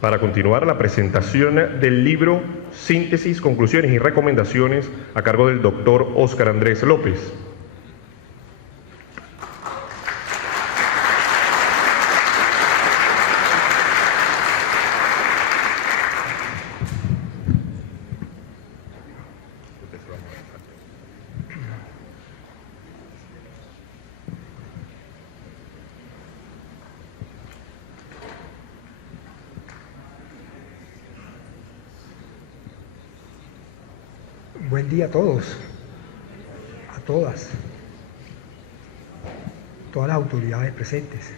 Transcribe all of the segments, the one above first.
para continuar la presentación del libro Síntesis, Conclusiones y Recomendaciones a cargo del doctor Óscar Andrés López. Buen día a todos, a todas las autoridades presentes.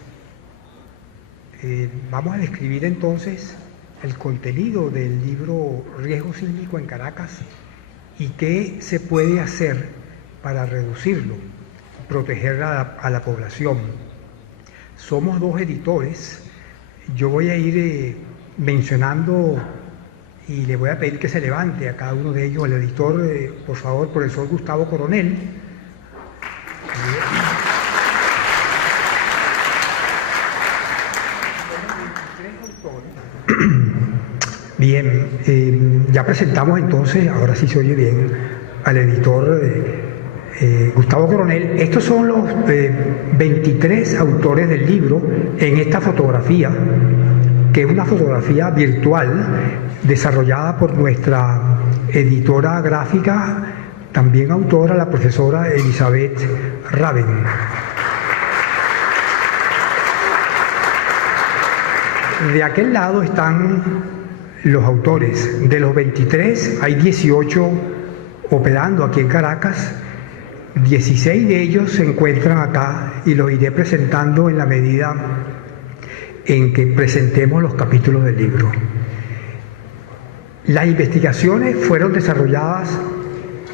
Vamos a describir entonces el contenido del libro Riesgo Sísmico en Caracas y qué se puede hacer para reducirlo, proteger a la población. Somos dos editores. Yo voy a ir mencionando y le voy a pedir que se levante a cada uno de ellos. El editor, por favor, profesor Gustavo Coronel. Bien, ya presentamos entonces, ahora sí se oye bien, al editor Gustavo Coronel. Estos son los 23 autores del libro en esta fotografía, que es una fotografía virtual desarrollada por nuestra editora gráfica, también autora, la profesora Elizabeth Raven. De aquel lado están los autores. De los 23 hay 18 operando aquí en Caracas. 16 de ellos se encuentran acá y los iré presentando en la medida en que presentemos los capítulos del libro. Las investigaciones fueron desarrolladas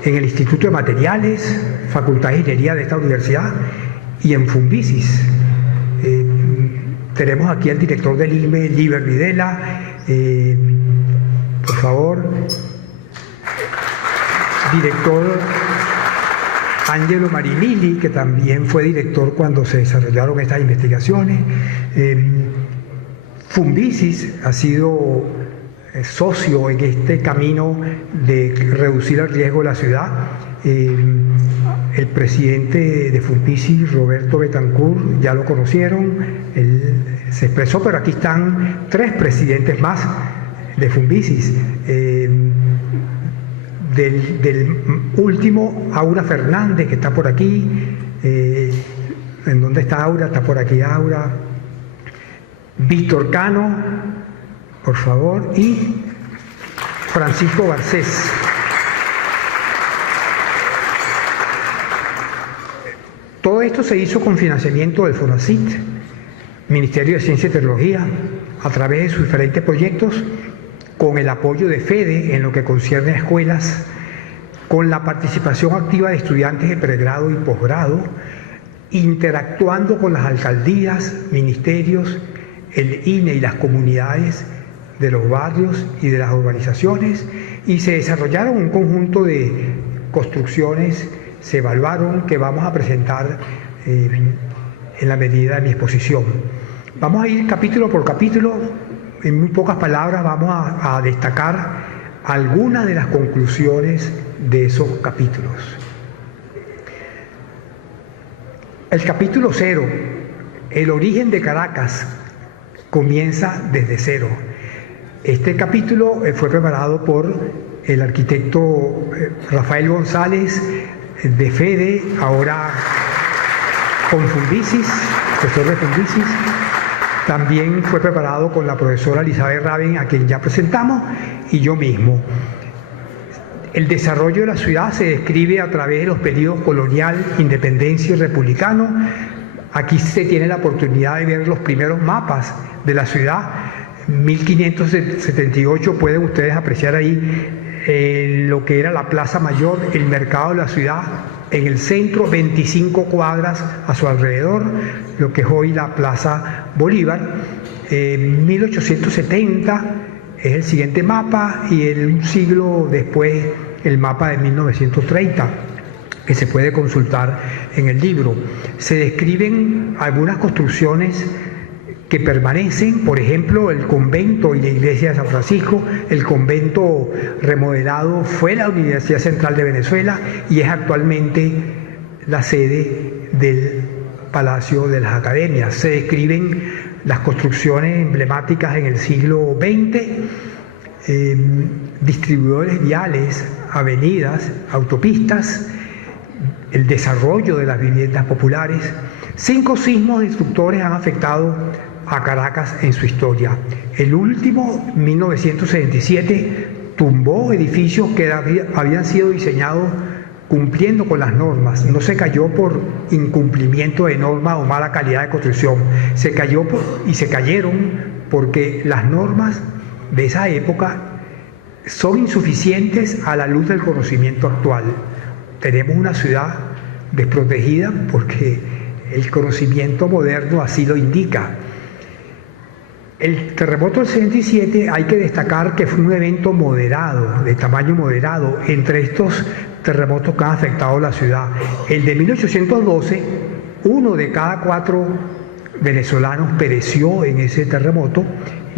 en el Instituto de Materiales, Facultad de Ingeniería de esta universidad, y en Fumbisis. Tenemos aquí al director del IME, Liber Videla, por favor, director Angelo Marinilli, que también fue director cuando se desarrollaron estas investigaciones. Fumbisis ha sido socio en este camino de reducir el riesgo de la ciudad. El presidente de Fumbisis, Roberto Betancourt, ya lo conocieron, él se expresó, pero aquí están 3 presidentes más de Fumbisis. Del último, Aura Fernández, que está por aquí. ¿En dónde está Aura? Está por aquí Aura. Víctor Cano, por favor, y Francisco Garcés. Todo esto se hizo con financiamiento del FONACYT, Ministerio de Ciencia y Tecnología, a través de sus diferentes proyectos, con el apoyo de FEDE en lo que concierne a escuelas, con la participación activa de estudiantes de pregrado y posgrado, interactuando con las alcaldías, ministerios, el INE y las comunidades de los barrios y de las urbanizaciones, y se desarrollaron un conjunto de construcciones, se evaluaron, que vamos a presentar en la medida de mi exposición. Vamos a ir capítulo por capítulo. En muy pocas palabras vamos a destacar algunas de las conclusiones de esos capítulos. El capítulo 0, el origen de Caracas, comienza desde cero. Este capítulo fue preparado por el arquitecto Rafael González de FEDE, ahora con Fumbisis, profesor de Fumbisis. También fue preparado con la profesora Elizabeth Raven, a quien ya presentamos, y yo mismo. El desarrollo de la ciudad se describe a través de los periodos colonial, independencia y republicano. Aquí se tiene la oportunidad de ver los primeros mapas de la ciudad. 1578, pueden ustedes apreciar ahí lo que era la Plaza Mayor, el mercado de la ciudad, en el centro, 25 cuadras a su alrededor, lo que es hoy la Plaza Bolívar. 1870 es el siguiente mapa, y un siglo después el mapa de 1930, que se puede consultar en el libro. Se describen algunas construcciones que permanecen, por ejemplo, el convento y la iglesia de San Francisco. El convento remodelado fue la Universidad Central de Venezuela y es actualmente la sede del Palacio de las Academias. Se describen las construcciones emblemáticas en el siglo XX, distribuidores viales, avenidas, autopistas, el desarrollo de las viviendas populares. 5 sismos destructores han afectado a Caracas en su historia. El último, 1977, tumbó edificios que habían sido diseñados cumpliendo con las normas. No se cayó por incumplimiento de normas o mala calidad de construcción. Se cayeron porque las normas de esa época son insuficientes a la luz del conocimiento actual. Tenemos una ciudad desprotegida porque el conocimiento moderno así lo indica. El terremoto del 77 hay que destacar que fue un evento moderado, de tamaño moderado, entre estos terremotos que han afectado la ciudad. El de 1812, 1 de cada 4 venezolanos pereció en ese terremoto,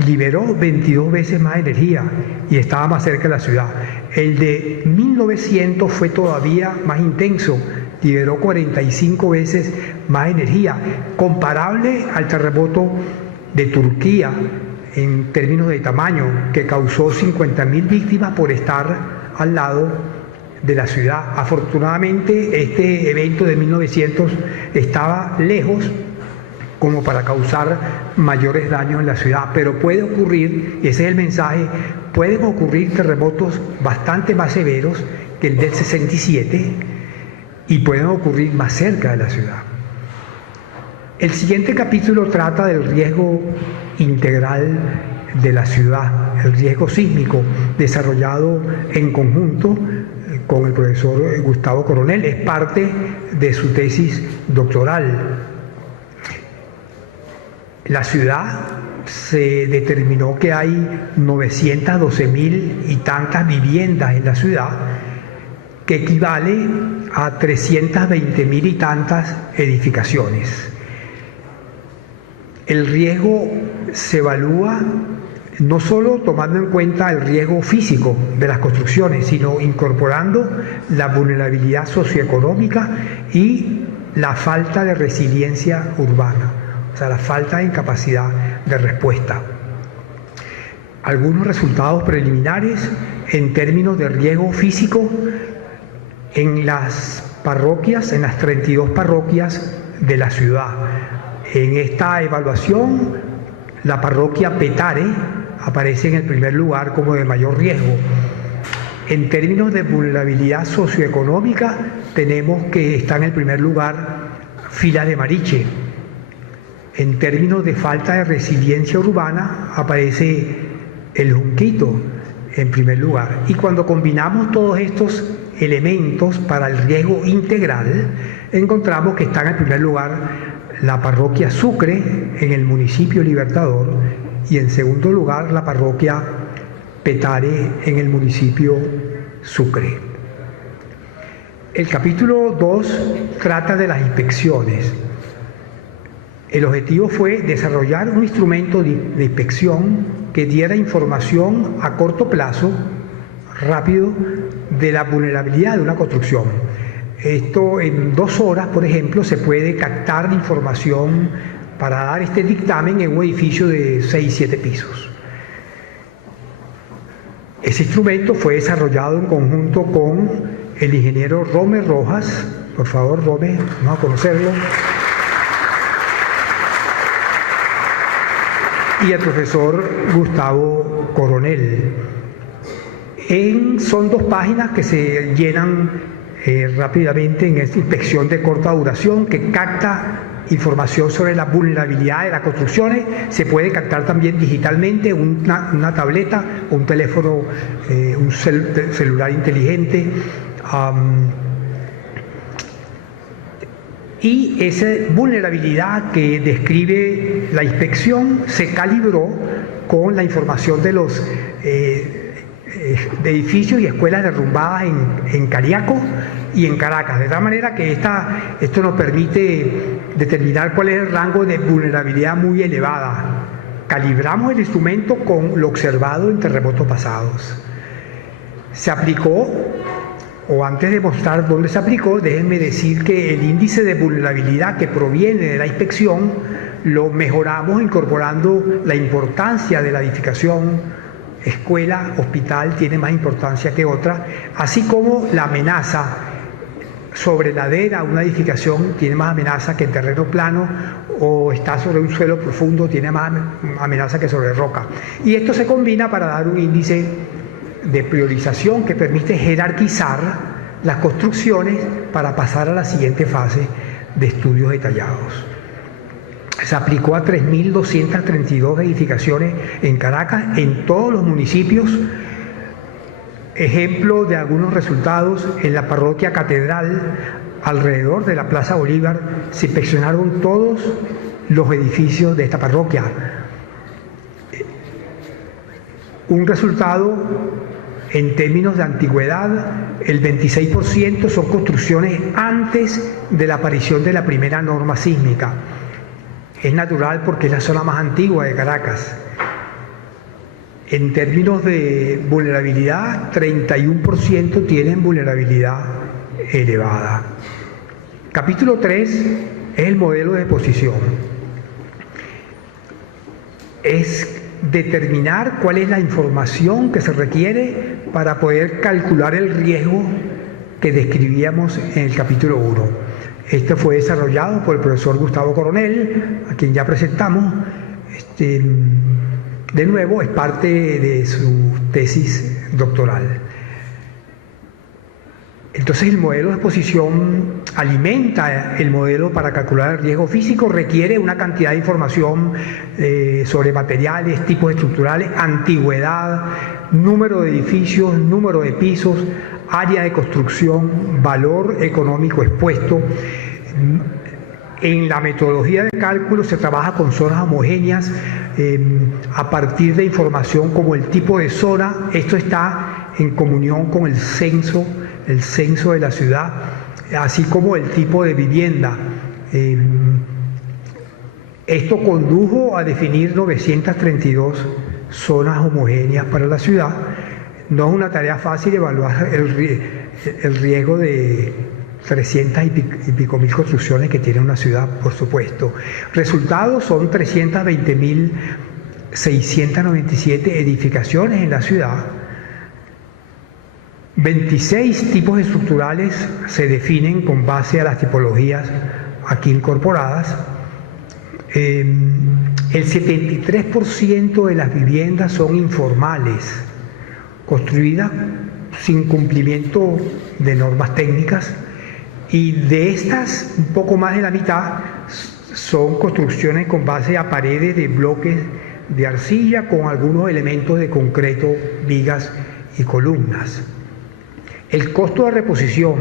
liberó 22 veces más energía y estaba más cerca de la ciudad. El de 1900 fue todavía más intenso, liberó 45 veces más energía, comparable al terremoto de Turquía en términos de tamaño, que causó 50.000 víctimas por estar al lado de la ciudad. Afortunadamente, este evento de 1900 estaba lejos como para causar mayores daños en la ciudad, pero puede ocurrir, y ese es el mensaje, pueden ocurrir terremotos bastante más severos que el del 67 y pueden ocurrir más cerca de la ciudad. El siguiente capítulo trata del riesgo integral de la ciudad, el riesgo sísmico, desarrollado en conjunto con el profesor Gustavo Coronel. Es parte de su tesis doctoral. La ciudad se determinó que hay 912.000 y tantas viviendas en la ciudad, que equivale a 320.000 y tantas edificaciones. El riesgo se evalúa no solo tomando en cuenta el riesgo físico de las construcciones, sino incorporando la vulnerabilidad socioeconómica y la falta de resiliencia urbana, o sea, la falta de capacidad de respuesta. Algunos resultados preliminares en términos de riesgo físico en las parroquias, en las 32 parroquias de la ciudad. En esta evaluación, la parroquia Petare aparece en el primer lugar como de mayor riesgo. En términos de vulnerabilidad socioeconómica, tenemos que está en el primer lugar Fila de Mariche. En términos de falta de resiliencia urbana, aparece el Junquito en primer lugar. Y cuando combinamos todos estos elementos para el riesgo integral, encontramos que está en el primer lugar la parroquia Sucre en el municipio Libertador y en segundo lugar la parroquia Petare en el municipio Sucre. El capítulo 2 trata de las inspecciones. El objetivo fue desarrollar un instrumento de inspección que diera información a corto plazo, rápido, de la vulnerabilidad de una construcción. Esto en 2 horas, por ejemplo, se puede captar información para dar este dictamen en un edificio de 6-7 pisos. Ese instrumento fue desarrollado en conjunto con el ingeniero Rome Rojas. Por favor, Rome, vamos a conocerlo. Y el profesor Gustavo Coronel. Son 2 páginas que se llenan rápidamente en esta inspección de corta duración que capta información sobre la vulnerabilidad de las construcciones. Se puede captar también digitalmente una tableta, un teléfono, un celular inteligente. Y esa vulnerabilidad que describe la inspección se calibró con la información de los de edificios y escuelas derrumbadas en Cariaco y en Caracas, de tal manera que esto nos permite determinar cuál es el rango de vulnerabilidad muy elevada. Calibramos el instrumento con lo observado en terremotos pasados. Se aplicó, o antes de mostrar dónde se aplicó, déjenme decir que el índice de vulnerabilidad que proviene de la inspección lo mejoramos incorporando la importancia de la edificación. Escuela, hospital tiene más importancia que otra, así como la amenaza sobre ladera, una edificación tiene más amenaza que en terreno plano, o está sobre un suelo profundo, tiene más amenaza que sobre roca. Y esto se combina para dar un índice de priorización que permite jerarquizar las construcciones para pasar a la siguiente fase de estudios detallados. Se aplicó a 3.232 edificaciones en Caracas, en todos los municipios. Ejemplo de algunos resultados: en la parroquia Catedral, alrededor de la Plaza Bolívar, se inspeccionaron todos los edificios de esta parroquia. Un resultado en términos de antigüedad: el 26% son construcciones antes de la aparición de la primera norma sísmica. Es natural porque es la zona más antigua de Caracas. En términos de vulnerabilidad, 31% tienen vulnerabilidad elevada. Capítulo 3 es el modelo de exposición. Es determinar cuál es la información que se requiere para poder calcular el riesgo que describíamos en el capítulo 1. Este fue desarrollado por el profesor Gustavo Coronel, a quien ya presentamos. De nuevo, es parte de su tesis doctoral. Entonces, el modelo de exposición alimenta el modelo para calcular el riesgo físico, requiere una cantidad de información sobre materiales, tipos estructurales, antigüedad, número de edificios, número de pisos, área de construcción, valor económico expuesto. En la metodología de cálculo se trabaja con zonas homogéneas a partir de información como el tipo de zona. Esto está en comunión con el censo de la ciudad, así como el tipo de vivienda. Esto condujo a definir 932 zonas homogéneas para la ciudad. No es una tarea fácil evaluar el riesgo de 300 y pico mil construcciones que tiene una ciudad, por supuesto. Resultados son 320.697 edificaciones en la ciudad. 26 tipos estructurales se definen con base a las tipologías aquí incorporadas. El 73% de las viviendas son informales, construidas sin cumplimiento de normas técnicas, y de estas, un poco más de la mitad son construcciones con base a paredes de bloques de arcilla con algunos elementos de concreto, vigas y columnas. El costo de reposición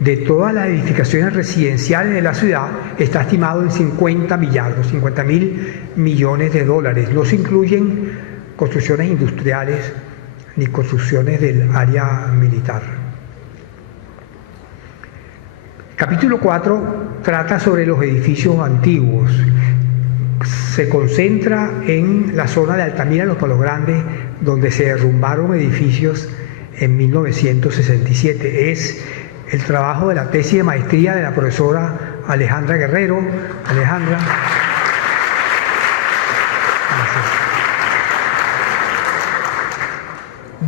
de todas las edificaciones residenciales de la ciudad está estimado en 50 mil millones de dólares. No se incluyen construcciones industriales ni construcciones del área militar. Capítulo 4 trata sobre los edificios antiguos. Se concentra en la zona de Altamira, Los Palos Grandes, donde se derrumbaron edificios en 1967. Es el trabajo de la tesis de maestría de la profesora Alejandra Guerrero. Alejandra.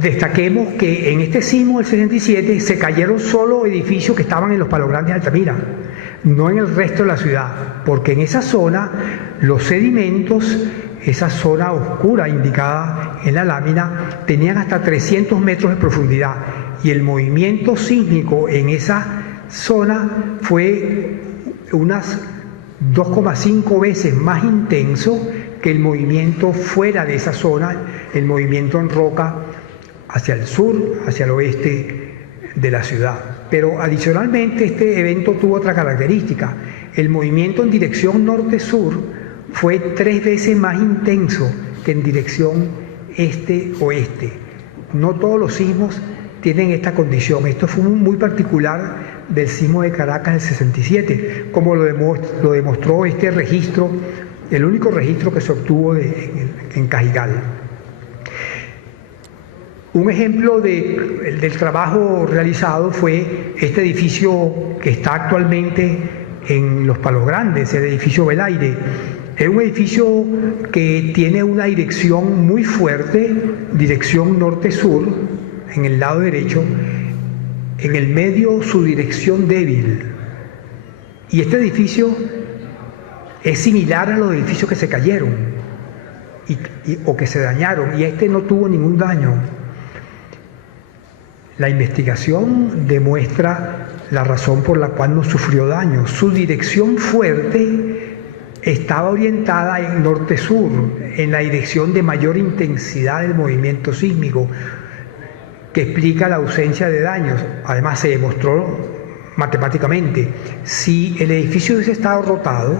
Destaquemos que en este sismo del 67 se cayeron solo edificios que estaban en Los Palos Grandes de Altamira, no en el resto de la ciudad, porque en esa zona los sedimentos, esa zona oscura indicada en la lámina, tenían hasta 300 metros de profundidad, y el movimiento sísmico en esa zona fue unas 2,5 veces más intenso que el movimiento fuera de esa zona, el movimiento en roca hacia el sur, hacia el oeste de la ciudad. Pero adicionalmente este evento tuvo otra característica: el movimiento en dirección norte-sur fue 3 veces más intenso que en dirección este-oeste. No todos los sismos tienen esta condición. Esto fue muy particular del sismo de Caracas del 67, como lo demostró este registro, el único registro que se obtuvo en Cajigal. Un ejemplo del trabajo realizado fue este edificio que está actualmente en Los Palos Grandes, el edificio Belaire. Es un edificio que tiene una dirección muy fuerte, dirección norte-sur, en el lado derecho, en el medio su dirección débil. Y este edificio es similar a los edificios que se cayeron o que se dañaron, y este no tuvo ningún daño. La investigación demuestra la razón por la cual no sufrió daño. Su dirección fuerte estaba orientada en norte-sur, en la dirección de mayor intensidad del movimiento sísmico, que explica la ausencia de daños. Además, se demostró matemáticamente, si el edificio hubiese estado rotado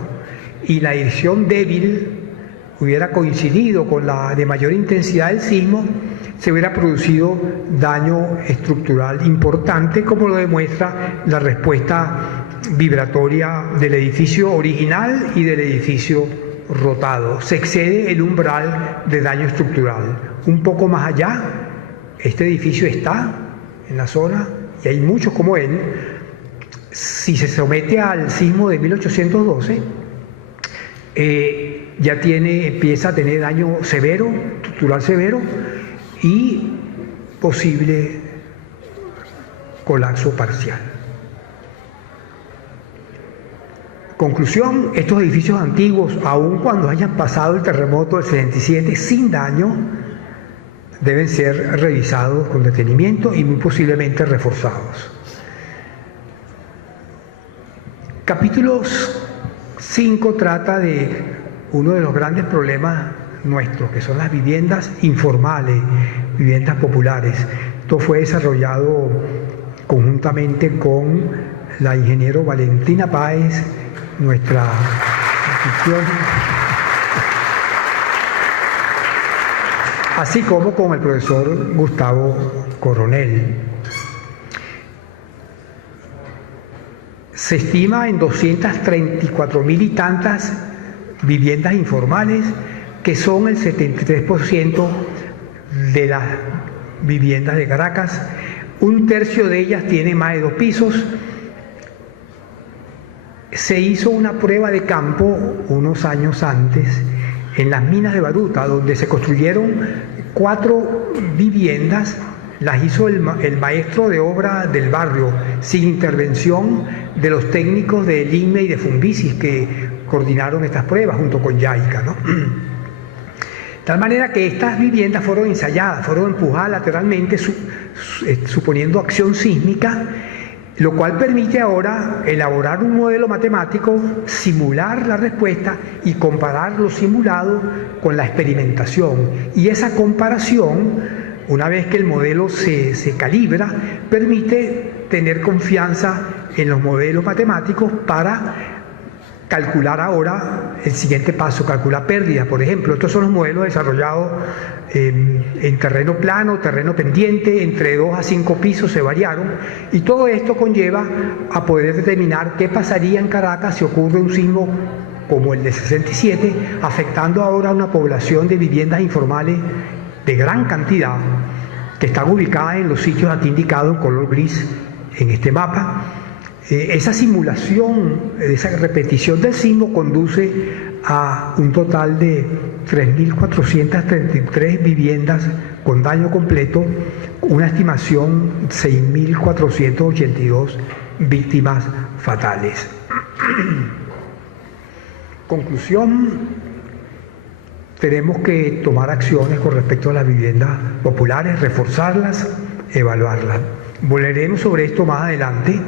y la dirección débil hubiera coincidido con la de mayor intensidad del sismo, se hubiera producido daño estructural importante, como lo demuestra la respuesta vibratoria del edificio original y del edificio rotado. Se excede el umbral de daño estructural. Un poco más allá, este edificio está en la zona, y hay muchos como él. Si se somete al sismo de 1812, ya empieza a tener daño severo, estructural severo, y posible colapso parcial. Conclusión: estos edificios antiguos, aun cuando hayan pasado el terremoto del 67 sin daño, deben ser revisados con detenimiento y muy posiblemente reforzados. Capítulo 5 trata de uno de los grandes problemas nuestros, que son las viviendas informales, viviendas populares. Esto fue desarrollado conjuntamente con la ingeniero Valentina Páez, nuestra institución, así como con el profesor Gustavo Coronel. Se estima en 234.000 y tantas viviendas informales, que son el 73% de las viviendas de Caracas. Un tercio de ellas tiene más de 2 pisos. Se hizo una prueba de campo unos años antes en las minas de Baruta, donde se construyeron 4 viviendas. Las hizo el maestro de obra del barrio, sin intervención de los técnicos del INME y de Fumbisis, que coordinaron estas pruebas junto con YAICA, ¿no? De tal manera que estas viviendas fueron ensayadas, fueron empujadas lateralmente, suponiendo acción sísmica, lo cual permite ahora elaborar un modelo matemático, simular la respuesta y comparar lo simulado con la experimentación. Y esa comparación, una vez que el modelo se calibra, permite tener confianza en los modelos matemáticos para calcular ahora el siguiente paso, calcular pérdidas, por ejemplo. Estos son los modelos desarrollados en terreno plano, terreno pendiente, entre 2 a 5 pisos se variaron, y todo esto conlleva a poder determinar qué pasaría en Caracas si ocurre un sismo como el de 67, afectando ahora a una población de viviendas informales de gran cantidad, que están ubicadas en los sitios aquí indicados en color gris en este mapa. Esa simulación, esa repetición del sismo conduce a un total de 3.433 viviendas con daño completo, una estimación 6.482 víctimas fatales. Conclusión: tenemos que tomar acciones con respecto a las viviendas populares, reforzarlas, evaluarlas. Volveremos sobre esto más adelante.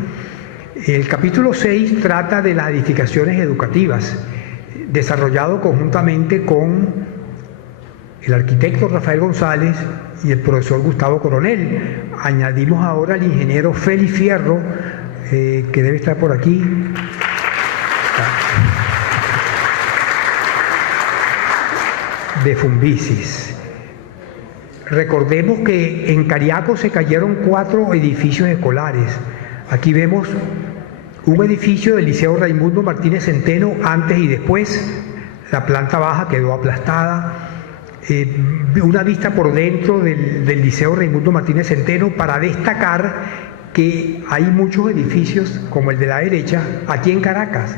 El capítulo 6 trata de las edificaciones educativas, desarrollado conjuntamente con el arquitecto Rafael González y el profesor Gustavo Coronel. Añadimos ahora al ingeniero Félix Fierro, que debe estar por aquí. De Fumbisis. Recordemos que en Cariaco se cayeron 4 edificios escolares. Aquí vemos un edificio del Liceo Raimundo Martínez Centeno antes y después. La planta baja quedó aplastada. Una vista por dentro del Liceo Raimundo Martínez Centeno para destacar que hay muchos edificios como el de la derecha aquí en Caracas.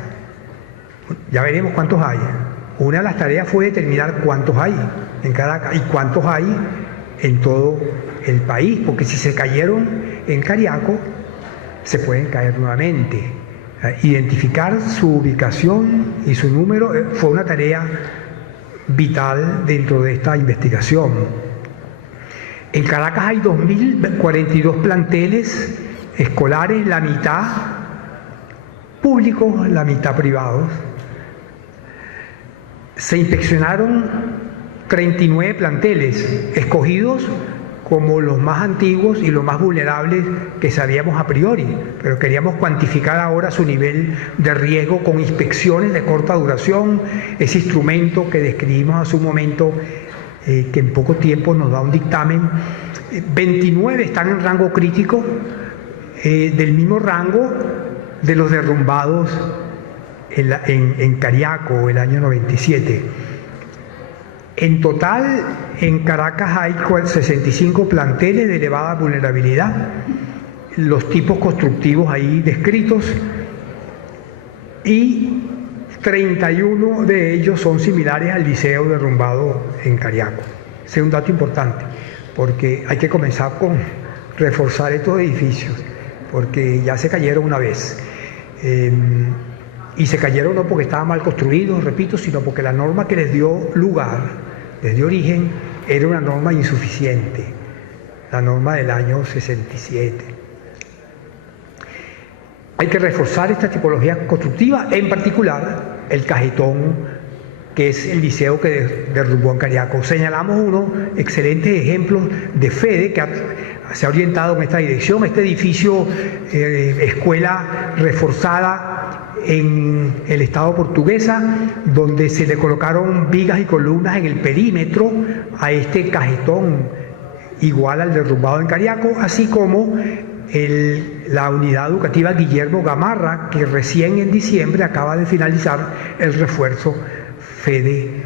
Ya veremos cuántos hay. Una de las tareas fue determinar cuántos hay en Caracas y cuántos hay en todo el país, porque si se cayeron en Cariaco, se pueden caer nuevamente. Identificar su ubicación y su número fue una tarea vital dentro de esta investigación. En Caracas hay 2.042 planteles escolares, la mitad públicos, la mitad privados. Se inspeccionaron 39 planteles escogidos como los más antiguos y los más vulnerables que sabíamos a priori, pero queríamos cuantificar ahora su nivel de riesgo con inspecciones de corta duración, ese instrumento que describimos hace un momento, que en poco tiempo nos da un dictamen. 29 están en rango crítico, del mismo rango de los derrumbados en Cariaco el año 97. En total, en Caracas hay 65 planteles de elevada vulnerabilidad, los tipos constructivos ahí descritos, y 31 de ellos son similares al liceo derrumbado en Cariaco. Ese es un dato importante, porque hay que comenzar con reforzar estos edificios, porque ya se cayeron una vez. Y se cayeron no porque estaban mal construidos, repito, sino porque la norma que les dio lugar, les dio origen, era una norma insuficiente, la norma del año 67. Hay que reforzar esta tipología constructiva, en particular el Cajetón, que es el liceo que derrumbó en Cariaco. Señalamos unos excelentes ejemplos de FEDE que se ha orientado en esta dirección. Este edificio, escuela reforzada en el estado Portuguesa, donde se le colocaron vigas y columnas en el perímetro a este Cajetón igual al derrumbado en Cariaco, así como la unidad educativa Guillermo Gamarra, que recién en diciembre acaba de finalizar el refuerzo FEDE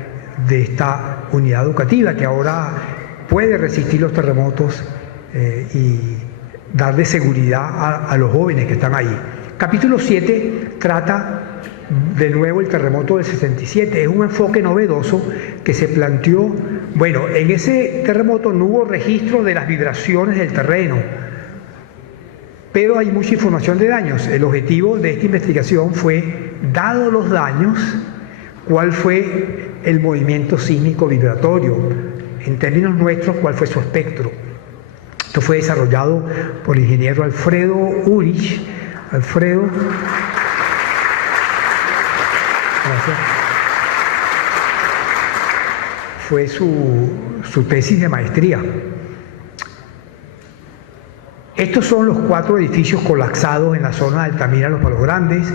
de esta unidad educativa, que ahora puede resistir los terremotos y darle seguridad a los jóvenes que están ahí. Capítulo 7 trata de nuevo el terremoto del 67. Es un enfoque novedoso que se planteó. Bueno, en ese terremoto no hubo registro de las vibraciones del terreno, pero hay mucha información de daños. El objetivo de esta investigación fue, dado los daños, cuál fue el movimiento sísmico vibratorio. En términos nuestros, cuál fue su espectro. Esto fue desarrollado por el ingeniero Alfredo Urich. Alfredo, gracias. Fue su tesis de maestría. Estos son los 4 edificios colapsados en la zona de Altamira, Los Palos Grandes.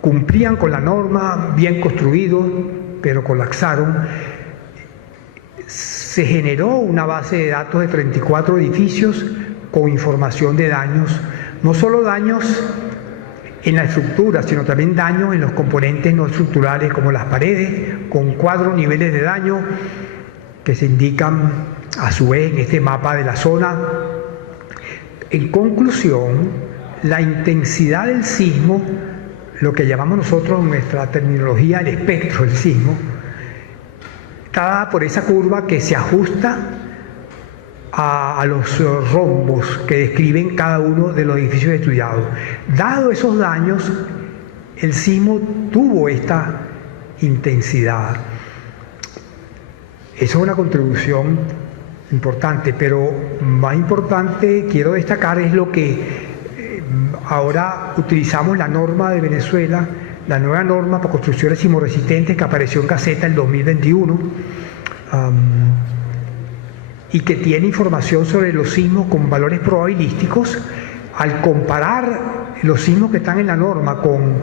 Cumplían con la norma, bien construidos, pero colapsaron. Se generó una base de datos de 34 edificios con información de daños. No solo daños en la estructura, sino también daños en los componentes no estructurales como las paredes, con 4 niveles de daño que se indican a su vez en este mapa de la zona. En conclusión, la intensidad del sismo, lo que llamamos nosotros en nuestra terminología el espectro del sismo, está dada por esa curva que se ajusta a los rombos que describen cada uno de los edificios estudiados. Dado esos daños, el sismo tuvo esta intensidad. Eso es una contribución importante, pero más importante quiero destacar es lo que ahora utilizamos la norma de Venezuela, la nueva norma para construcciones sismoresistentes que apareció en Gaceta en 2021, y que tiene información sobre los sismos con valores probabilísticos. Al comparar los sismos que están en la norma con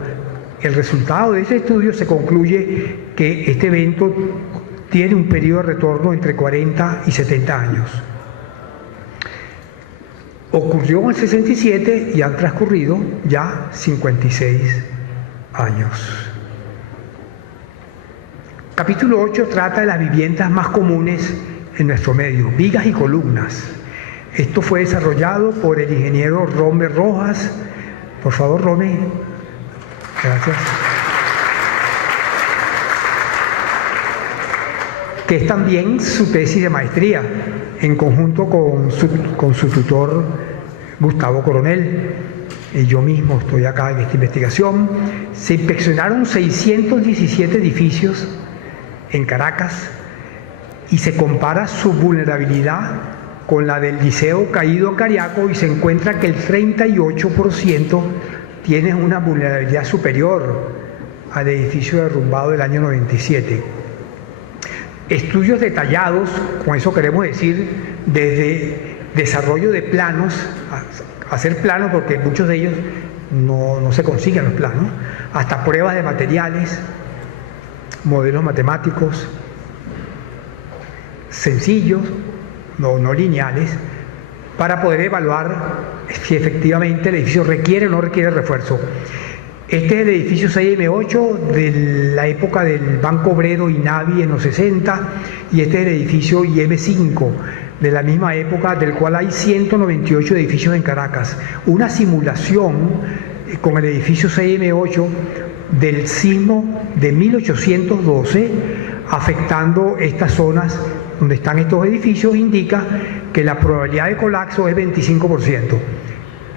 el resultado de ese estudio, se concluye que este evento tiene un periodo de retorno entre 40 y 70 años. Ocurrió en el 67 y han transcurrido ya 56 años. Capítulo 8 trata de las viviendas más comunes en nuestro medio, vigas y columnas. Esto fue desarrollado por el ingeniero Rome Rojas. Por favor, Rome. Gracias. Que es también su tesis de maestría, en conjunto con su tutor Gustavo Coronel. Y yo mismo estoy acá en esta investigación. Se inspeccionaron 617 edificios en Caracas y se compara su vulnerabilidad con la del Liceo caído en Cariaco y se encuentra que el 38% tiene una vulnerabilidad superior al edificio derrumbado del año 97. Estudios detallados, con eso queremos decir, desde desarrollo de planos, hacer planos porque muchos de ellos no se consiguen los planos, hasta pruebas de materiales, modelos matemáticos sencillos, no lineales, para poder evaluar si efectivamente el edificio requiere o no requiere refuerzo. Este es el edificio 6M8 de la época del Banco Obrero INAVI en los 60 y este es el edificio IM5 de la misma época, del cual hay 198 edificios en Caracas. Una simulación con el edificio 6M8 del sismo de 1812 afectando estas zonas donde están estos edificios indica que la probabilidad de colapso es 25%.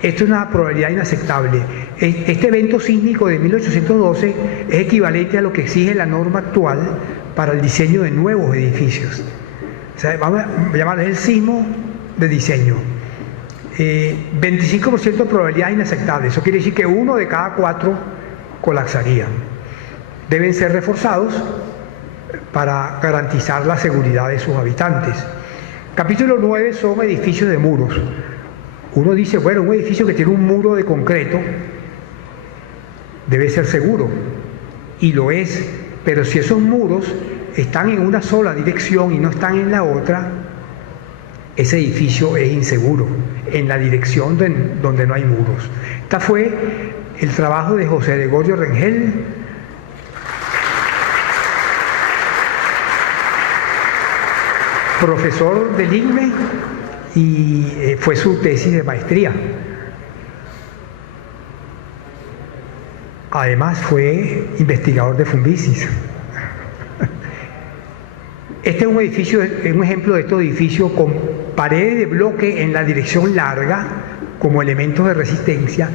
Esto es una probabilidad inaceptable. Este evento sísmico de 1812 es equivalente a lo que exige la norma actual para el diseño de nuevos edificios. O sea, vamos a llamarlo el sismo de diseño. 25% de probabilidad inaceptable. Eso quiere decir que 1 de cada 4 colapsaría. Deben ser reforzados para garantizar la seguridad de sus habitantes. Capítulo 9 son edificios de muros. Uno dice, bueno, un edificio que tiene un muro de concreto debe ser seguro, y lo es, pero si esos muros están en una sola dirección y no están en la otra, ese edificio es inseguro, en la dirección donde no hay muros. Este fue el trabajo de José Gregorio Rengel, profesor del ICME, y fue su tesis de maestría. Además fue investigador de Fumbisis. Este es un edificio, es un ejemplo de estos edificios con paredes de bloque en la dirección larga como elementos de resistencia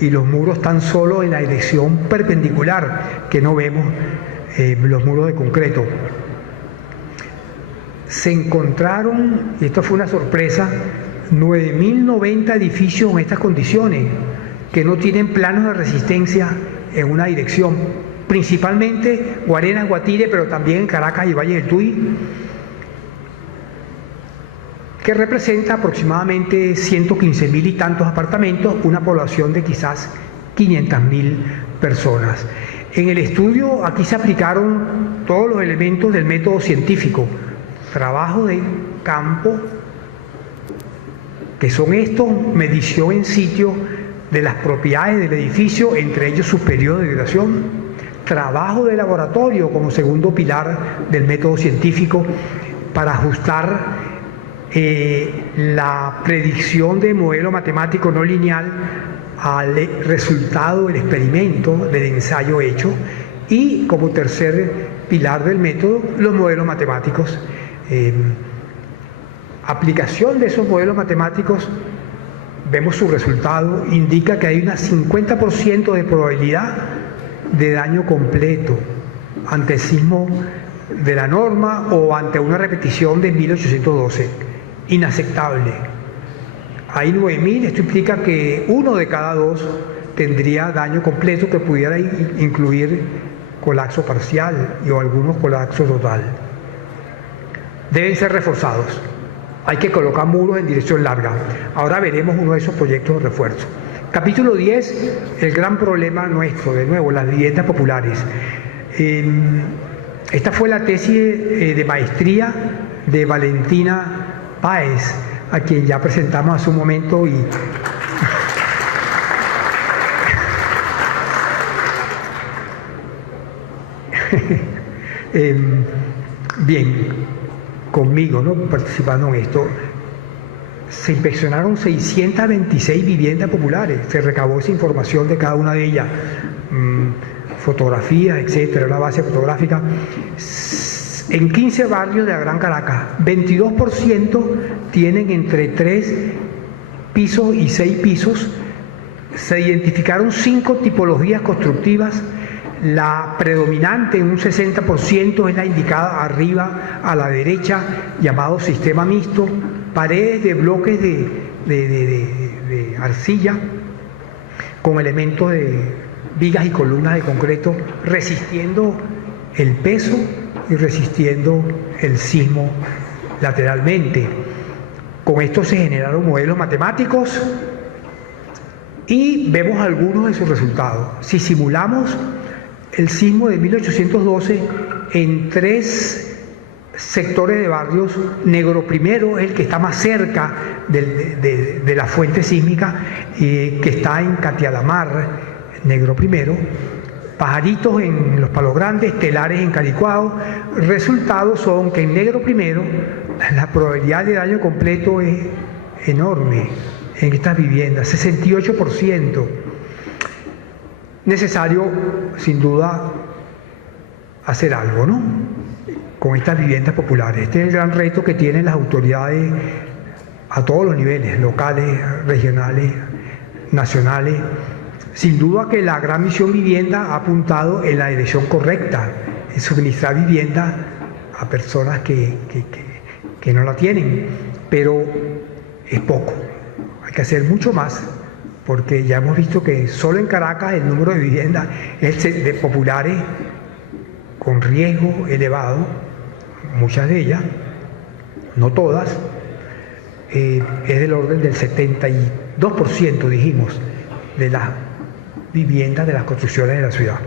y los muros tan solo en la dirección perpendicular, que no vemos los muros de concreto. Se encontraron, y esto fue una sorpresa, 9.090 edificios en estas condiciones que no tienen planos de resistencia en una dirección, principalmente Guarenas, Guatire, pero también en Caracas y Valle del Tuy, que representa aproximadamente 115.000 y tantos apartamentos, una población de quizás 500.000 personas. En el estudio aquí se aplicaron todos los elementos del método científico, trabajo de campo, que son estos, medición en sitio de las propiedades del edificio, entre ellos sus periodos de duración, trabajo de laboratorio como segundo pilar del método científico para ajustar la predicción del modelo matemático no lineal al resultado del experimento, del ensayo hecho, y como tercer pilar del método, los modelos matemáticos. Aplicación de esos modelos matemáticos, vemos su resultado, indica que hay un 50% de probabilidad de daño completo ante el sismo de la norma o ante una repetición de 1812. Inaceptable. Hay 9.000, esto implica que 1 de cada 2 tendría daño completo que pudiera incluir colapso parcial o algunos colapso total. Deben ser reforzados. Hay que colocar muros en dirección larga. Ahora veremos uno de esos proyectos de refuerzo. Capítulo 10, el gran problema nuestro, de nuevo, las viviendas populares. Esta fue la tesis de maestría de Valentina Páez, a quien ya presentamos hace un momento y bien, conmigo, ¿no?, participando en esto. Se inspeccionaron 626 viviendas populares, se recabó esa información de cada una de ellas, fotografías, etcétera, la base fotográfica. En 15 barrios de la Gran Caracas, 22% tienen entre 3 pisos y 6 pisos. Se identificaron 5 tipologías constructivas. La predominante, en un 60%, es la indicada arriba a la derecha, llamado sistema mixto, paredes de bloques de arcilla con elementos de vigas y columnas de concreto, resistiendo el peso y resistiendo el sismo lateralmente. Con esto se generaron modelos matemáticos y vemos algunos de sus resultados. Si simulamos el sismo de 1812 en 3 sectores de barrios, Negro Primero es el que está más cerca de la fuente sísmica, que está en Catialamar, Negro Primero, Pajaritos en Los Palos Grandes, Telares en Caricuao. Resultados son que en Negro Primero la probabilidad de daño completo es enorme en estas viviendas, 68%. Necesario, sin duda, hacer algo, ¿no?, con estas viviendas populares. Este es el gran reto que tienen las autoridades a todos los niveles, locales, regionales, nacionales. Sin duda que la Gran Misión Vivienda ha apuntado en la dirección correcta, en suministrar vivienda a personas que no la tienen, pero es poco. Hay que hacer mucho más, porque ya hemos visto que solo en Caracas el número de viviendas de populares con riesgo elevado, muchas de ellas, no todas, es del orden del 72%, dijimos, de las viviendas, de las construcciones de la ciudad.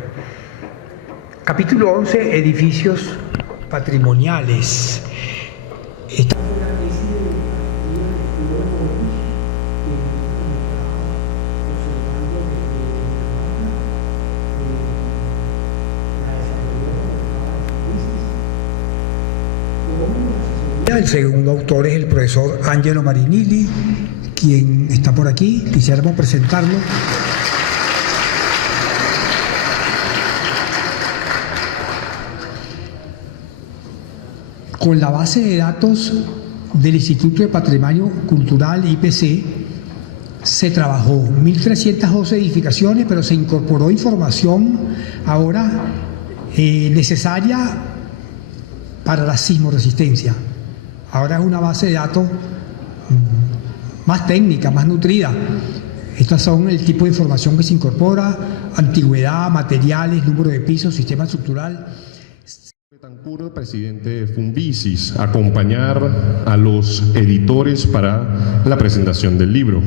Capítulo 11, edificios patrimoniales. El segundo autor es el profesor Angelo Marinilli, quien está por aquí. Quisiéramos presentarlo. Con la base de datos del Instituto de Patrimonio Cultural, IPC, se trabajó 1.312 edificaciones, pero se incorporó información ahora necesaria para la sismoresistencia. Ahora es una base de datos más técnica, más nutrida. Estas son el tipo de información que se incorpora: antigüedad, materiales, número de pisos, sistema estructural. Betancur, presidente de Funvisis, acompañar a los editores para la presentación del libro.